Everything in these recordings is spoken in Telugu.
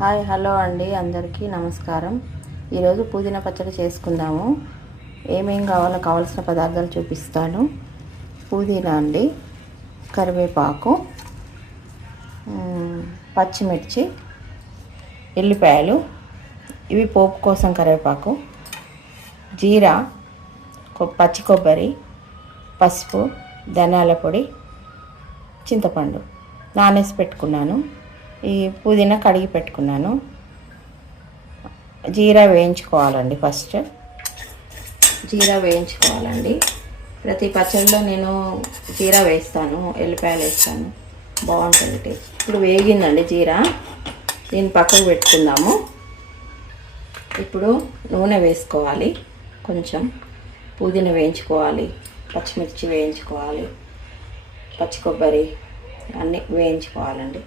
హాయ్ హలో అండి, అందరికీ నమస్కారం. ఈరోజు పుదీనా పచ్చడి చేసుకుందాము. ఏమేం కావాల్సిన పదార్థాలు చూపిస్తాను. పుదీనా అండి, కరివేపాకు, పచ్చిమిర్చి, ఎల్లిపాయలు, ఇవి పోపు కోసం కరివేపాకు, జీరా, పచ్చి కొబ్బరి, పసుపు, ధనియాల పొడి, చింతపండు నానేసి పెట్టుకున్నాను. ఈ పుదీనా కడిగి పెట్టుకున్నాను. జీరా వేయించుకోవాలండి. ఫస్ట్ జీరా వేయించుకోవాలండి. ప్రతి పచ్చడిలో నేను జీరా వేస్తాను, ఎల్లిపాయలు వేస్తాను, బాగుంటుంది టేస్ట్. ఇప్పుడు వేగిందండి జీరా, దీన్ని పక్కకు పెట్టుకుందాము. ఇప్పుడు నూనె వేసుకోవాలి, కొంచెం పుదీనా వేయించుకోవాలి, పచ్చిమిర్చి వేయించుకోవాలి, పచ్చి కొబ్బరి అన్నీ వేయించుకోవాలండి.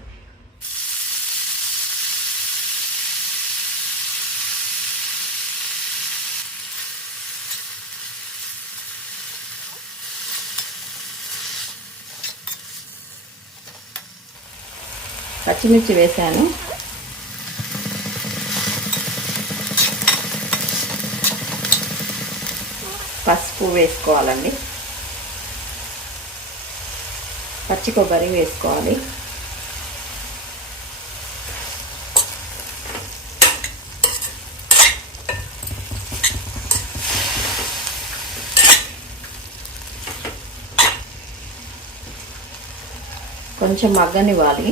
పచ్చిమిర్చి వేసాను. పసుపు వేసుకోవాలండి. పచ్చి కొబ్బరి వేసుకోవాలి. కొంచెం మగ్గనివ్వాలి,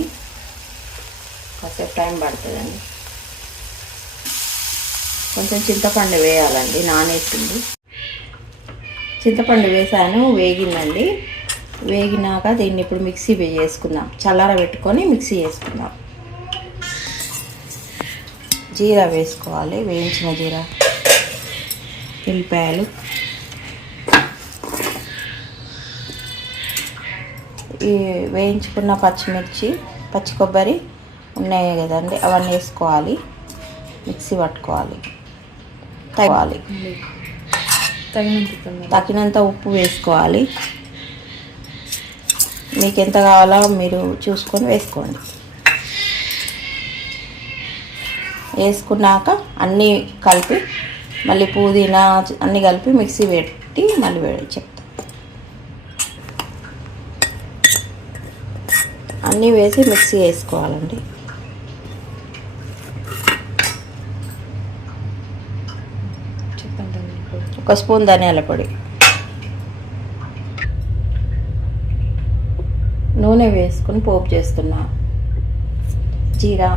కాసేపు టైం పడుతుందండి. కొంచెం చింతపండు వేయాలండి, నానేసింది. చింతపండు వేసాను, వేగిందండి. వేగినాక దీన్ని ఇప్పుడు మిక్సీ చేసుకుందాం. చల్లార పెట్టుకొని మిక్సీ చేసుకుందాం. జీరా వేసుకోవాలి, వేయించిన జీరా, ఎల్లిపాయలు, ఈ వేయించుకున్న పచ్చిమిర్చి, పచ్చి కొబ్బరి ఉన్నాయి కదండి, అవన్నీ వేసుకోవాలి. మిక్సీ పట్టుకోవాలి. తగినంత ఉప్పు వేసుకోవాలి. మీకు ఎంత కావాలో మీరు చూసుకొని వేసుకోండి. వేసుకున్నాక అన్నీ కలిపి మళ్ళీ పుదీనా అన్నీ కలిపి మిక్సీ పెట్టి మళ్ళీ చెప్తాను. అన్నీ వేసి మిక్సీ వేసుకోవాలండి. ఒక స్పూన్ ధనియాల పొడి, నూనె వేసుకొని పోపు చేస్తున్నా. జీరా,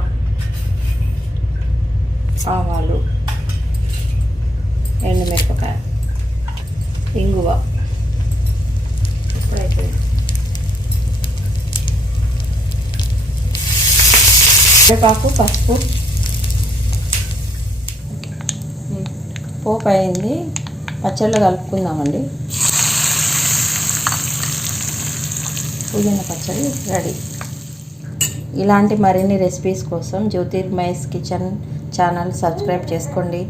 ఆవాలు, ఎండుమిరపకాయ, ఇంగువ, ఇప్పుడైతే కరివేపాకు, పసుపు, పోపు అయింది. పచ్చళ్ళు కలుపుకుందామండి. పుదీనా పచ్చడి రెడీ. ఇలాంటి మరిన్ని రెసిపీస్ కోసం జ్యోతిర్మయస్ కిచెన్ ఛానల్ సబ్స్క్రైబ్ చేసుకోండి.